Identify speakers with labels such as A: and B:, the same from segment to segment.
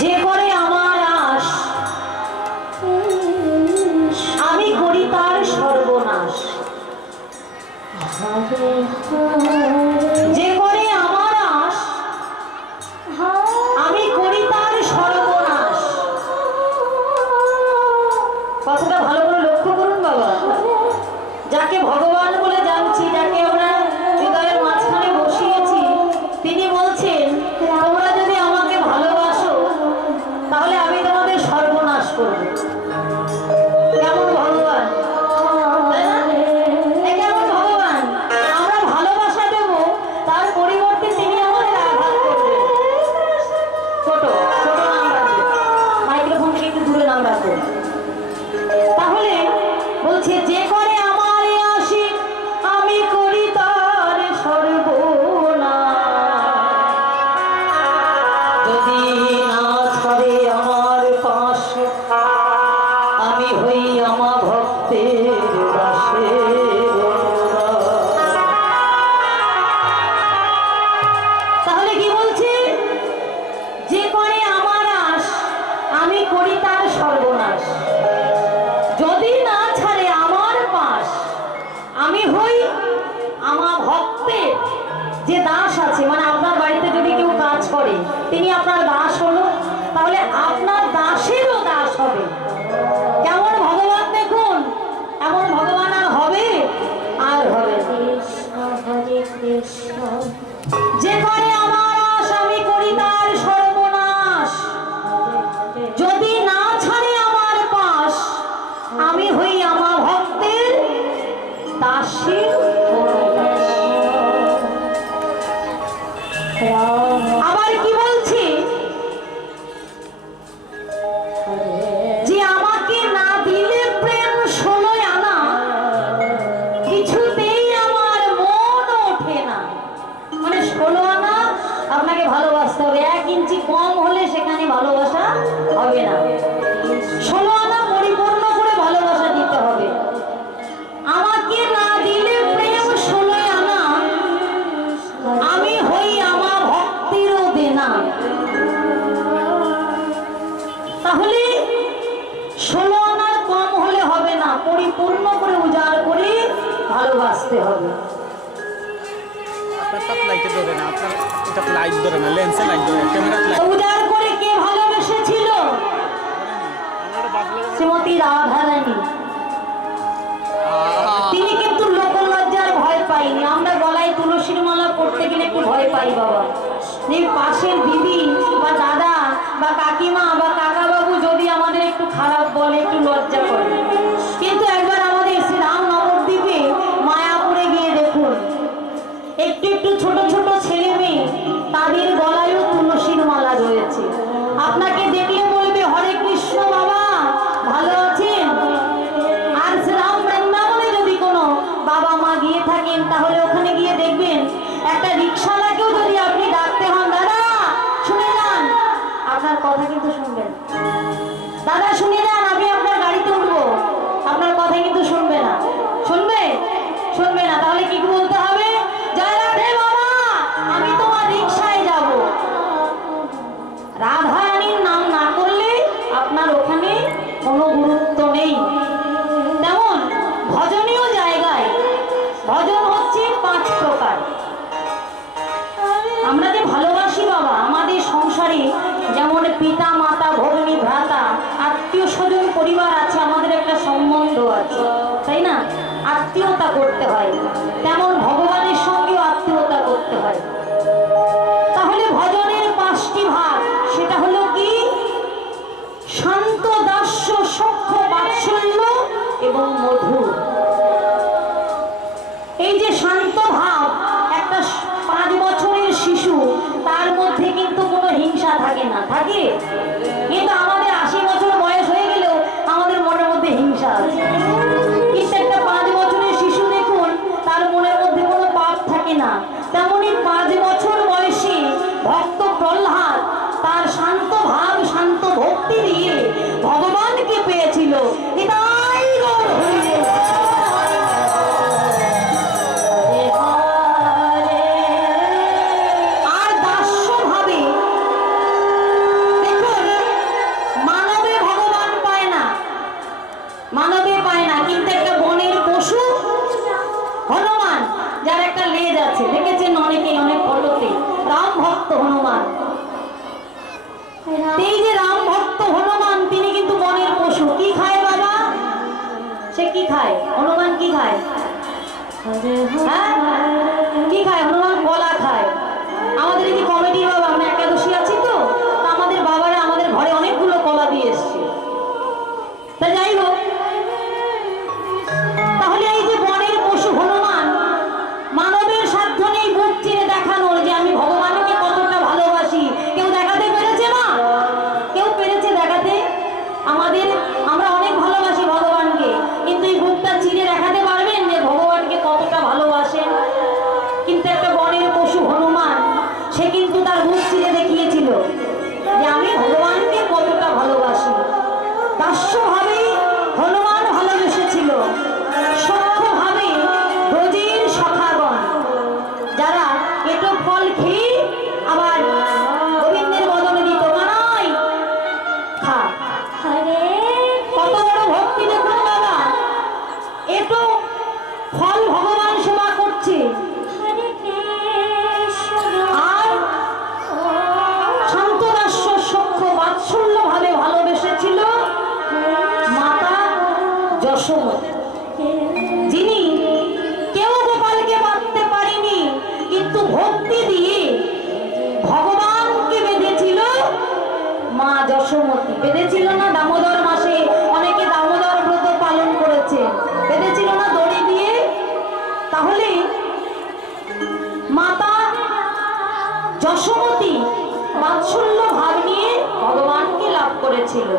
A: যে করে মানে ষোলো আনা আপনাকে ভালোবাসতে হবে। এক ইঞ্চি কম হলে সেখানে ভালোবাসা হবে না। ষোলো আনা পরিপূর্ণ করে ভালোবাসা দিতে হবে। আমাকে না দিলে প্রেম ষোলো আনা আমি হই আমার ভক্তিরও দেনা। তাহলে ষোলো আনার কম হলে হবে না। পরিপূর্ণ করে উজাড় করে ভালোবাসতে হবে।
B: এটা লাইট ধরে না লেন্সে লাইট ধরে ক্যামেরা লাইট
A: উদার করে কে ভালোবেসেছিল? শ্রীমতী রাধারানী। তিনি কিন্তু লোক লজ্জার ভয় পাইনি। আমরা গলায় তুলসীর মালা পড়তে গেলে একটু ভয় পাই বাবা। যে পাশের দিদি বা দাদা বা কাকিমা বা কাকা বাবু যদি আমাদের একটু খারাপ বলে একটু লজ্জা করে। ভজন হচ্ছে পাঁচ প্রকার। আমরা যে ভালোবাসি বাবা, আমাদের সংসারে যেমন পিতা, মাতা, ভগ্নী, ভ্রাতা, আত্মীয় স্বজন, পরিবার আছে, আমাদের একটা সম্বন্ধ আছে, তাই না? আত্মীয়তা করতে হয়। 不 বেঁধেছিল না দামোদর মাসে, অনেকে দামোদর ব্রত পালন করেছে। বেঁধেছিল না দড়ি দিয়ে? তাহলে মাতা যশোমতী বাৎসল্য ভাব নিয়ে ভগবানকে লাভ করেছিল।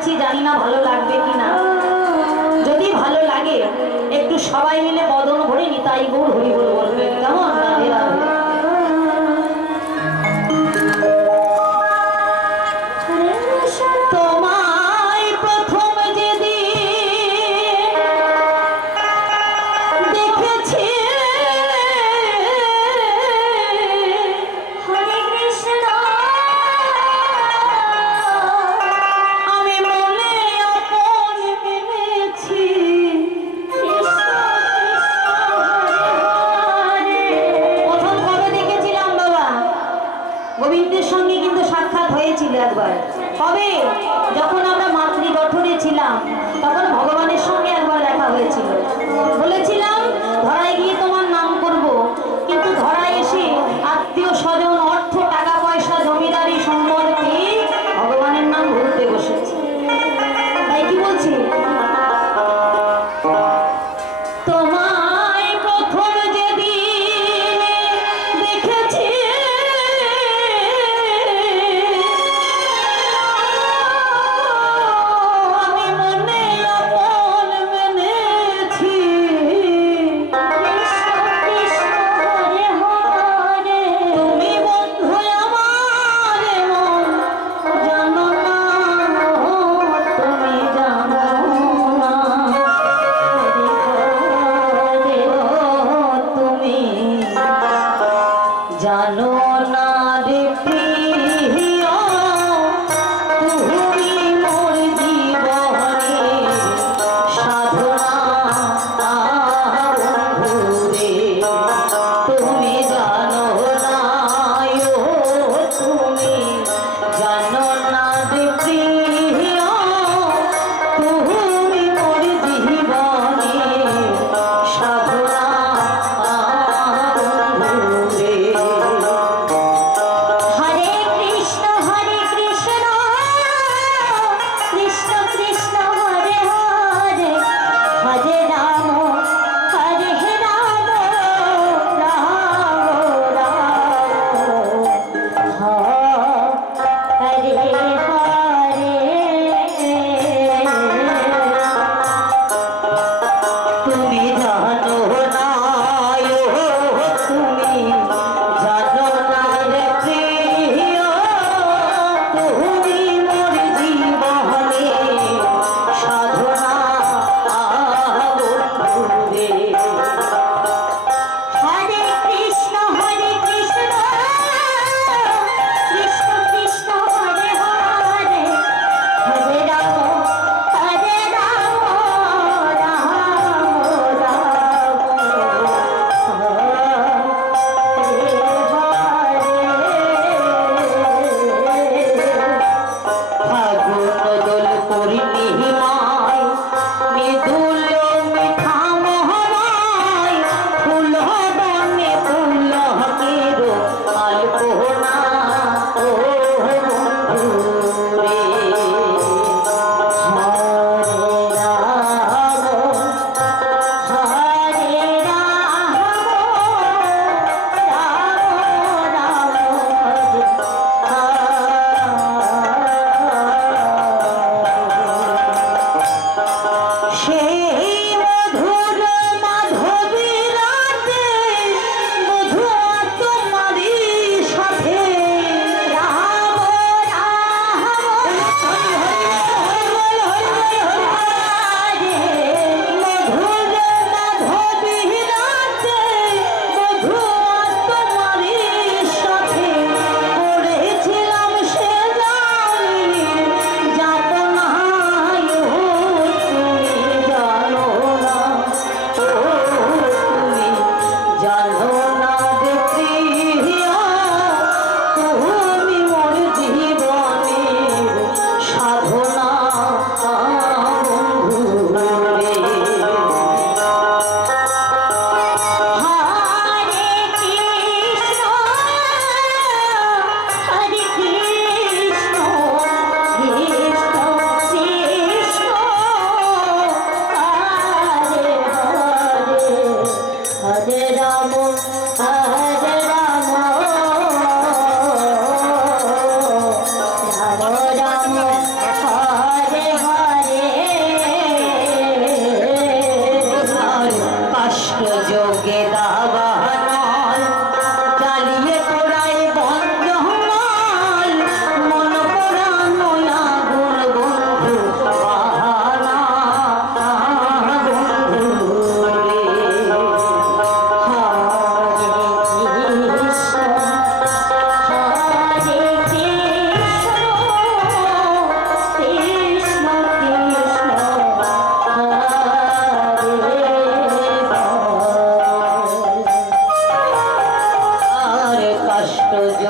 A: যাচ্ছি জানি না ভালো লাগবে কি না যদি ভালো লাগে, একটু সবাই মিলে বদন ভরে নিতাই গৌর হরি বলবেন কেমন?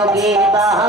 A: yogi ba